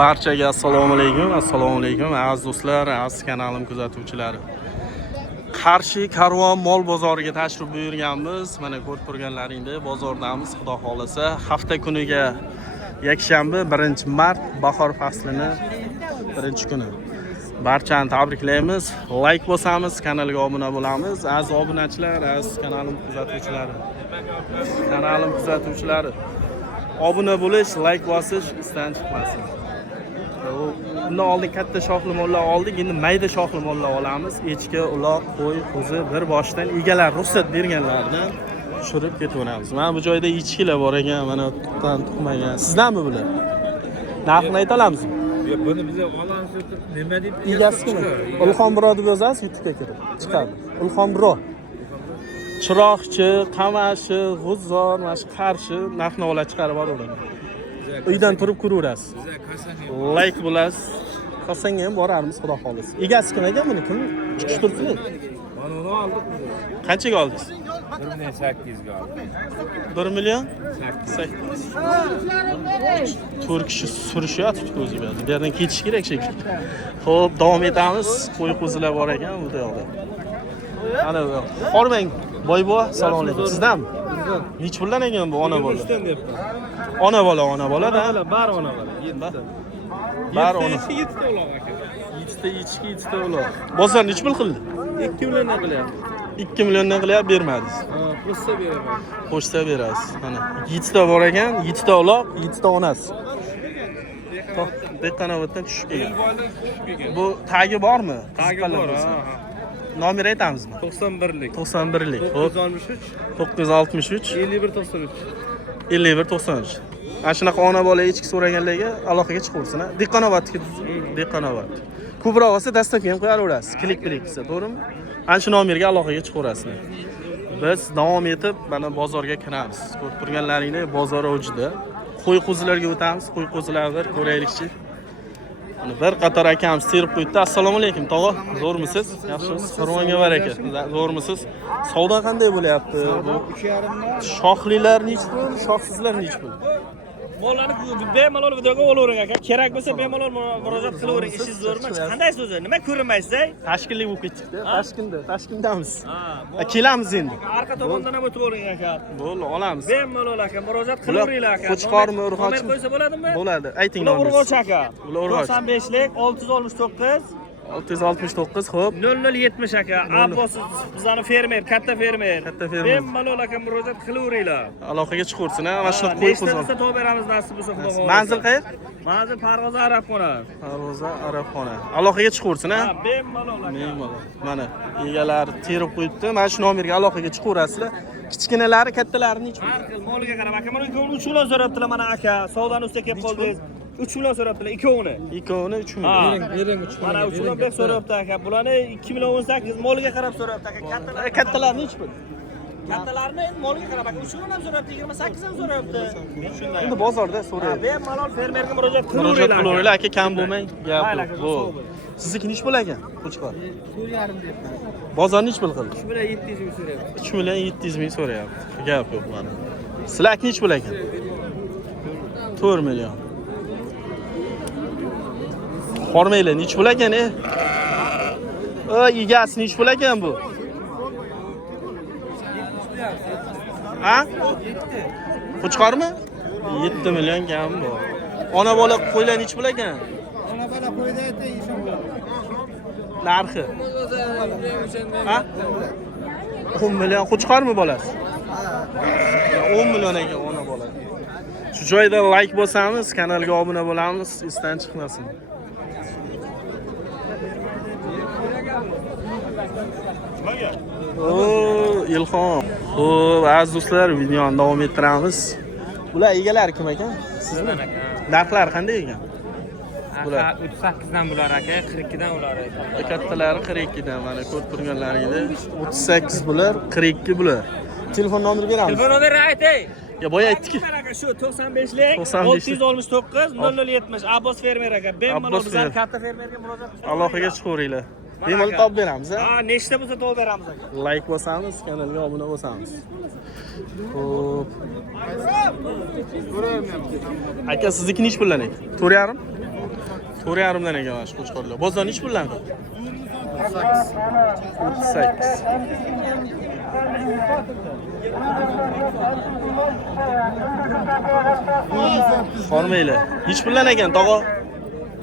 Barchaga assalomu alaykum aziz do'stlar, aziz kanalim kuzatuvchilari. Qarshi Karvon mol bozoriga tashrif buyurganmiz. Mana ko'rib turganlaringdek bozordamiz. Xudo xolasa hafta kuniga yakshanba 1-mart bahor faslini 1-kuni. Barchani tabriklaymiz. Like bosamiz, kanalga obuna bo'lamiz. Aziz obunachilar, aziz kanalim kuzatuvchilari. Obuna bo'lish, like bosish isdan chiqmasin. Bundan oldin katta shoxli mollar oldik, endi mayda shoxli mollar olamiz. Echki, uloq, qo'y, qo'zi bir boshdan egalar ruxsat berganlardan tushirib ketaveramiz. Mana bu joyda echkilar bor ekan, mana tuqqan, tuqmagan. Sizdanmi bular? Narxini ayta olamizmi? Yo'q, buni biz olamiz, nima deb egasikimi? Ulxonbiro deb yozasiz, YouTube'ga kirib chiqadi. Ulxonbiro. Chiroqchi, Qamashi, G'uzzor, mana shu Qarshi narxni ola chiqarib boraveradi. Uydan turib ko'raverasiz. Like bo'lasiz. Qolsanga ham borarmiz, xudo xolasa. Egasi kim ekan buni? Kim? Chiqish turibdi. Mana uni oldik. Qanchaga oldingiz? 1.8 ga oldik. 1 million 8. 4 kishi surishyapti o'zi bu yerda. Bu yerdan ketish kerak shekilli. Xo'p, davom etamiz. Qo'y qo'zilar bor ekan bu yoqda. Ana bu. Hormang, boybo, salom alaykum. Sizdanmi? Nech puldan ekan bu ona bola? Ona bola-da. Bari ona bola. 7 ta. Bari ona. 7 ta uloq aka. 7 ta echki, 7 ta uloq. Bozor nech pul qildi? 2 milliondan qilyapti. 2 milliondan qilib bermadingiz. Ha, qo'shsa beraman. Qo'shsa berasiz. Mana 7 ta bor ekan, 7 ta uloq, 7 ta onasi. Dehqonoboddan tushib kelgan. Bu tagi bormi? Tagi bor, ha. Nomer aytamizmi? 91lik. 91lik. 963 963 5193. 5193. Ana shunaqa ona bola echki so'raganlarga aloqaga chiqaversin. Dehqonobodga Dehqonobod. Ko'proq olsa dastlabki ham qo'yaverasiz. Klik desa, to'g'rimi? Ana shu nomerga aloqaga chiqaverasizlar. Biz davom etib mana bozorga kiramiz. Ko'rib turganlaringdek bozor o'jida. Qo'y qo'zilarga o'tamiz. Qo'y qo'zilarni ko'raylikchi. Mana bir qator akamiz terib qo'yibdi. Assalomu alaykum, tog'a. Zo'rmisiz? Yaxshimisiz? Xirmonga baraka. Zo'rmisiz? Savdo qanday bo'lyapti? Bu 3,5 shoxlilar nech pul, shoxsizlar nech pul? Mollarni bemalol videoga olavering aka. Kerak bo'lsa bemalol murojaat qilavering. Ishingiz zo'rmi? Qanday so'zi? Nima ko'rinmaysiz-a? Tashkillik bo'lib ketdik-da. Tashkildamiz. Kelamiz endi. Arqa tomondan ham o'tib oling aka. Bo'ldi, olamiz. Bemalol aka, murojaat qilaveringlar aka. Qo'chqormi, urg'ochmi? Nomer qo'ysa bo'ladimi? Bo'ladi. Ayting Ular nomeringizni. urg'och aka. 95lik 669 669, xo'p. 0070 aka. Abbos bizning fermer, katta fermer. Bemalol aka murojaat qilaveringlar. Aloqaga chiqaversin, ha. Mana shunaqa qo'y qo'zon. Nechta to'g'ri beramiz nasib bo'lsa xudo xohlasa. Manzil qayer? Manzil Farg'oza Arabxona. Farg'oza Arabxona. Aloqaga chiqaversin, ha. Ha, bemalol aka. Bemalol. Mana egalari terib qo'yibdi. Mana shu nomerga aloqaga chiqaverasizlar. Kichkinalari, kattalari nech pul? Har xil moliga qarab aka. Mana ikkovini 3 million so'rabdilar mana aka. Savdoni ustiga kelib qoldingiz. 3 million so'rabdilar ikkovini. Ikkovini 3 million. Bering 3 million. Mana 3 million bek so'rabdi aka. Bularni 2 million 18 moliga qarab so'rabdi aka. Kattalar nech pul? Kattalarni endi moliga qarab aka. 3 million ham so'rabdi, 28 ham so'rabdi. Shunday. Endi bozorda so'raydi. Bemalol fermerga murojaat Murojaat qilaveringlar. qilaveringlar aka, kam bo'lmang. Mayli Gap aka, bu. sog' bo'ling. Sizniki nech pul ekan? Qo'chqor. 4,5 deyapman. Bozor nech pul qildi? 3 million 700 ming so'rayapti. 3 million 700 ming so'rayapti. Gap yo'q mana. Sizlarki nech pul ekan? 4 million. Hormanglar nech pul ekan, egasi nech pul ekan bu? Ha? Qo'chqormi? 7 million kam bu. Ona bola qo'ylar nech pul ekan? Ona bola qo'yda Narxi. Ha? 10 million qo'chqormi bolasi? 10 million ekan ona bola. Shu joyda like bosamiz, kanalga obuna bo'lamiz, esdan chiqmasin. Ilhom. Xo'p, aziz do'stlar, videoni davom ettiramiz. Bular egalari kim ekan? Sizmi? Narxlari qanday ekan? Bular 38 dan bular aka, 42 dan ular. Kattalari 42 dan, mana ko'rib turganlaringizda 38 bular, 42 bular. Telefon nomeri beramiz. Telefon nomeri aytay. Ya boya aytdik. Aka shu 95lik 669 0070 Abbos fermer aka. Bemalol bizlar katta fermerga murojaat qilamiz. Aloqaga chiqaveringlar. Bemalol topib beramiz, ha? Ha, nechta bo'lsa topib beramiz aka. Like bosamiz, kanalga obuna bo'lamiz. Xo'p. Aka sizniki nech puldan ekan? 4,5? 4,5 dan ekan mana shu qo'chqorlar. Bozor nech puldan? 38. Hormaylar. Nech puldan ekan, tog'a?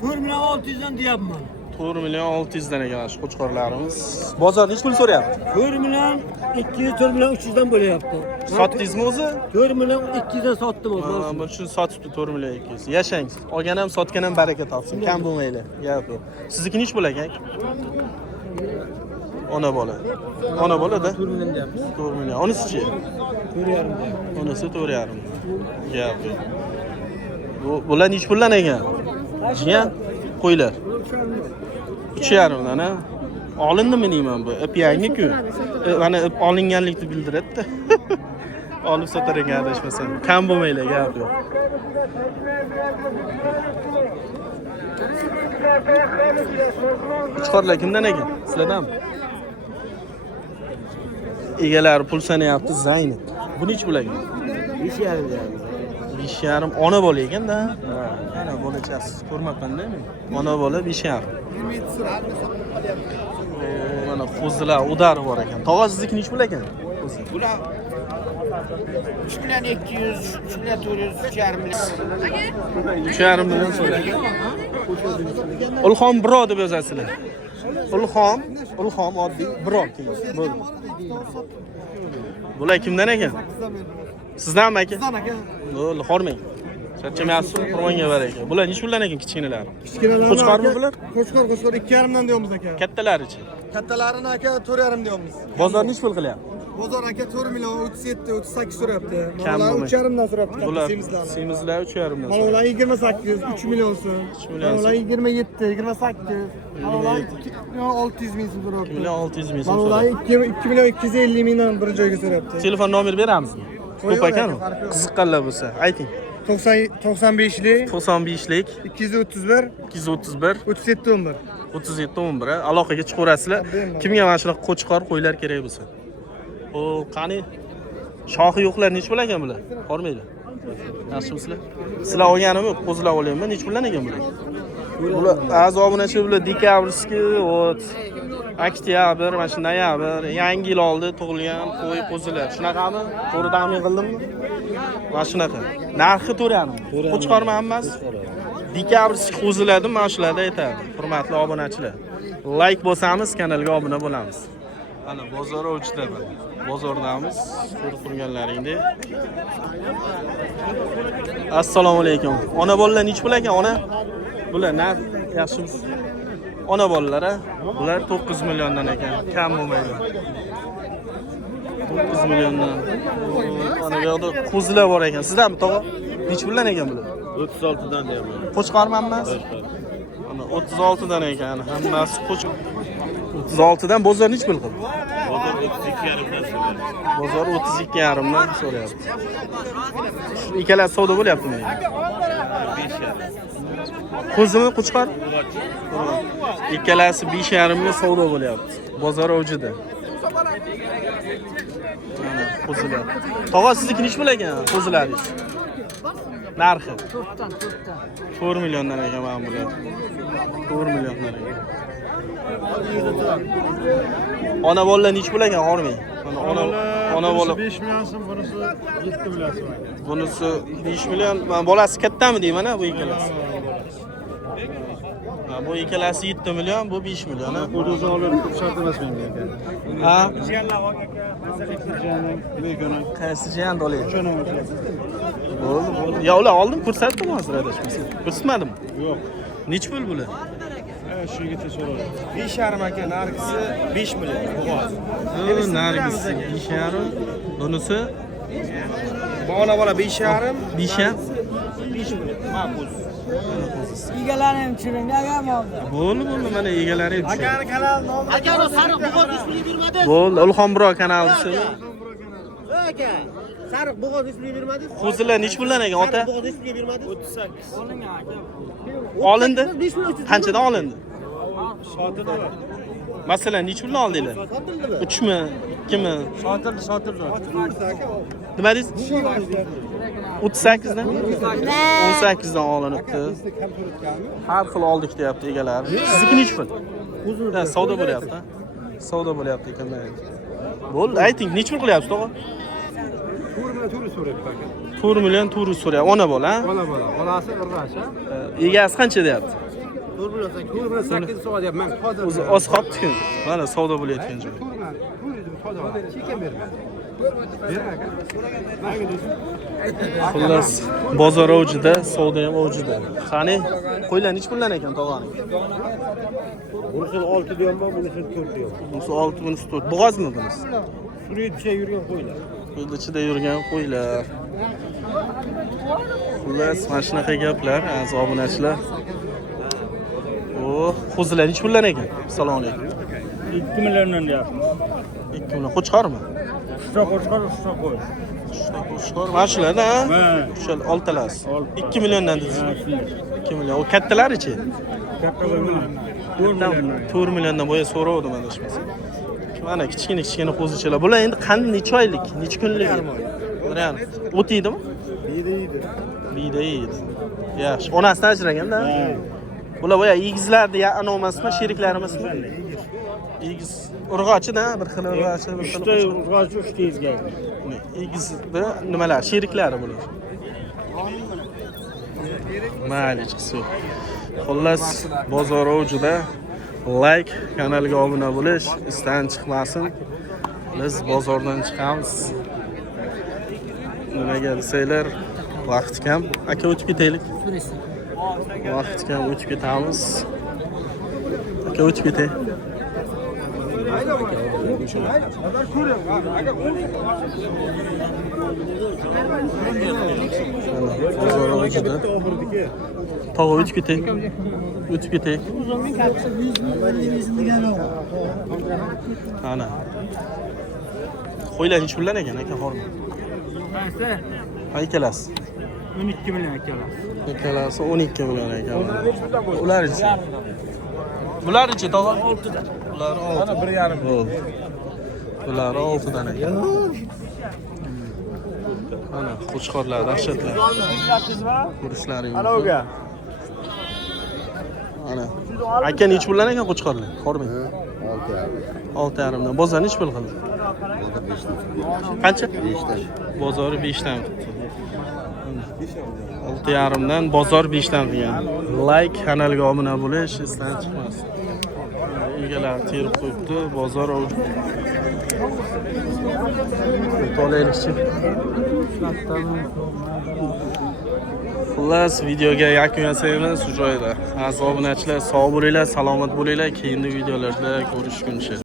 4.600 dan deyapman. 4,600 dan ekan shu qo'chqorlarimiz. Bozor nech pul so'rayapti? 4.200, 4.300 dan bo'layapti. Sotdingizmi o'zi? 4.200 dan sotdim o'zi. Mana shu sotibdi 4,200. Yashang. Olgan ham, sotgan ham baraka topsin. Kam bo'lmaylar. Gap yo'q. Sizniki nech pul ekan? Ona bola. Ona bola-da 4 million deyapmiz. 4 million. Onisi-chi? 4.5. Onisi 4,5. Gap yo'q. Bular nech puldan ekan? Jiyan qo'ylar. 3,5 dan, ha? Olindimi deyman bu? Ip yangi-ku. Mana ip olinganlikni bildiradi-da. Olib sotar ekan adashmasam. Kam bo'lmaylar, gap yo'q. Qo'chqorlar kimdan ekan? Sizlardanmi? Egalari pul sanayapti, Zaynab. Bu nech pul ekan? 5.5 deyapmiz. 5,5 ona bola ekan-da. Ana bolachasi ko'rmabman-da men. Ona bola 5,5. Mana qo'zilar udari bor ekan. Tog'a sizniki nech pul ekan? Bular 3 million 200, 3 million 400, 3,5 million. 3,5 million so'ragan. Ulxom bro deb yozasizlar. Ulxom oddiy bro keyin. Bo'ldi. Bular kimdan ekan? Sizdanmi aka? Sizdan aka. Bo'ldi, hormang. Charchamayapsiz, qurbonga bar ekan. Bular nech puldan ekan kichkinalar? Kichkinalarni Qo'chqormi bular? Qo'chqor 2.5 dan deymiz aka. Kattalarichi? Kattalarini aka 4.5 deymiz. Bozor nech pul qilyapti? Bozor aka 4 million 37, 38 so'rayapti. Kam Mana bo'lmaydi. 3.5 dan so'rayapti. Bular Semizlarni. semizlar 3,5 dan. Mana ular 28, 3 million so'm. 3 million Mana ular 27, 28. Mana ular 27. 2.600 ming so'm so'rayapti. 2,600 ming Mana ular so'rayapti. 2 million 250 mingdan bir joyga so'rayapti. Telefon nomer beramizmi? Ko'p ekan-ku. Qiziqqanlar bo'lsa, ayting. 95lik 95lik 231 231 3711. 3711 aloqaga chiqaverasizlar. Kimga mana shunaqa qo'chqor qo'ylar kerak bo'lsa. O, qani shoxi yo'qlar nech pul ekan bular? Hormaylar. Yaxshimisizlar? Sizlar olganimi? Qo'zilar olyapman. Nech puldan ekan bular? Bular azobunachi bular dekabrskiy, вот oktyabr, mana shu noyabr, yangi yil oldi tug'ilgan qo'y qo'zilar. Shunaqami? To'g'ri taxmin qildimmi? Mana shunaqa. Narxi 4,5. Qo'chqormi hammasi? Dekabrskiy qo'zilarni mana shularda aytadi. Hurmatli obunachilar. Like bosamiz, kanalga obuna bo'lamiz. Mana bozor o'chida. Bozordamiz. Ko'rib turganlaringdek. Assalomu alaykum. Ona bolalar nech pul ekan, ona? Bular na yaxshimisiz? Ona bolalar, bular 9 milliondan ekan. Kam bo'lmaydi. 9 milliondan. Mana bu yoqda qo'zilar bor ekan. Sizlarmi, tog'a? Nech puldan ekan bular? 36 dan deyapman. Qo'chqormi hammasi? Mana 36 dan ekan. Hammasi qo'chqor. 36 dan bozor nech pul qildi? Bozor 32,5 dan so'rayapti. Bozor 32,5 dan so'rayapti. Shu ikkalasi savdo bo'lyaptimi? 5,5. Qo'zimi, qo'chqor? Ikkalasi 5,5 ga savdo bo'lyapti. Bozor o'jida. Mana qo'zilar. Tog'a sizniki nech pul ekan qo'zilaringiz? Narxi 4 milliondan ekan mana bular. 4 milliondan ekan. Ona bolalar nech pul ekan, hormang. Ona bola 5 million so'm, bunisi 7 million so'm. bunisi 5 million. Mana bolasi kattami deyman, bu ikkalasi. Bu ikkalasi 7 million, bu 5 million. O'zi olib shart emas menga aka. Ha? Begona. Qaysi jiyan dolaydi? Shuni Bo'ldi, bo'ldi. Ya ular oldim ko'rsatdim hozir adashmasam. Ko'rsatmadimmi? yo'q. Nech pul bular? Shu yigitga so'radi. 5,5 aka, narxisi 5 million. Bo'g'oz. Nargisi 5,5. Bunisi Bu ona bola 5,5. 5,5. 5 million. Ma'qul. Egalari ham chiringa oldi. Bo'ldi, mana egalari ham tushadi. Akani kanal nomi. Aka, sariq bo'g'oz ismini bermadi. Bo'ldi, Ulxon bro kanalisi. Aka, sariq bo'g'oz ismini bermadi. Qo'zilar nech puldan ekan, ota? Bo'g'oz ismini bermadi. 38. Olindi? Qanchadan olindi? Masalan, nech puldan oldinglar? Sotildimi? 3 mi, 2 mi? Sotildi. Nima deysiz? 38 dan 18 dan olinibdi. Har xil oldik deyapti egalar. Sizniki nechi pul? Ha, savdo bo'lyapti. Savdo bo'lyapti ekan. Bo'ldi, ayting, nechi pul qilyapsiz, tog'a? 4 million 400 so'rayapti. Ona bola, ha? Bola. Bolasi urrashi. Egasi qancha deyapti? 4 million 8 so'ra deyapman. Hozir O'zi oz qolibdi-ku. Mana savdo bo'layotgan joy. Chekin bermadi. Xullas, bozor avjida, savdo ham avjida. Qani, qo'ylar nechi puldan ekan, tog'ani? Bunisi 6 deyapman, bunisi 4 deyapman. Bunisi 6, bunisi 4. Bo'g'ozmi bunisi? Suri ichida yurgan qo'ylar. Yo'l ichida yurgan qo'ylar. Xullas, mana shunaqa gaplar, aziz obunachilar. Qo'zilar nechi puldan ekan? Assalomu alaykum. 2 milliondan deyapmiz. 2 million qo'chqormi? Qo'chqor, qo'y. Qo'chqor, mana shularda, ha? Shular oltalasi. 2 milliondan dedingiz. 2 million. O kattalarichi? Katta bo'lmaydi. 4 milliondan bo'ya so'ravdim adashmasam. Mana kichkina qo'zichalar. Bular endi qanday necha oylik, necha kunlik? Qarang. O't yeydimi? Biyda yeydi. Yaxshi. Onasidan ajraganda. Bular bo'ya egizlarni yaqin emasmi, sheriklari emasmi? Egiz urg'ochida, bir xil urg'ochi, bir xil. Urg'ochi 3 tezga. Egizda nimalar? Sheriklari bular. Mayli chiqsin. Xullas, bozor avjida. Like, kanalga obuna bo'lish, isdan chiqmasin. Biz bozordan chiqamiz. Nimaga desanglar, vaqt kam. Aka o'tib ketaylik. Vaqt kam, o'tib ketamiz. Aka o'tib ketay. Bozor avjida. Tog'a o'tib ketay. O'tib ketay. Ana. Qo'ylar nechi puldan ekan aka horma? Qaysi? Ikkalasi. 12 million ikkalasi. Ikkalasi 12 million ekan. Ular-chi? Bular-chi tog'a? 6 dan. Ular 6. Ana 1.5 bo'ldi. Bular 6 dan ekan. Ana qo'chqorlar dahshatlar. Ko'rishlaring. Aloga. Ana. Aka nechi puldan ekan qo'chqorlar? Hormang. 6.5 dan. Bozor nechi pul qildi? Qancha? 5 dan. Bozori 5 dan. 6.5 dan, bozor 5 dan degan. Like, kanalga obuna bo'lish esdan chiqmasin. Egalar terib qo'yibdi, bozor to'laylikchi. Xullas, videoga yakun yasaymiz shu joyda. Aziz obunachilar, sog' bo'linglar, salomat bo'linglar. Keyingi videolarda ko'rishguncha.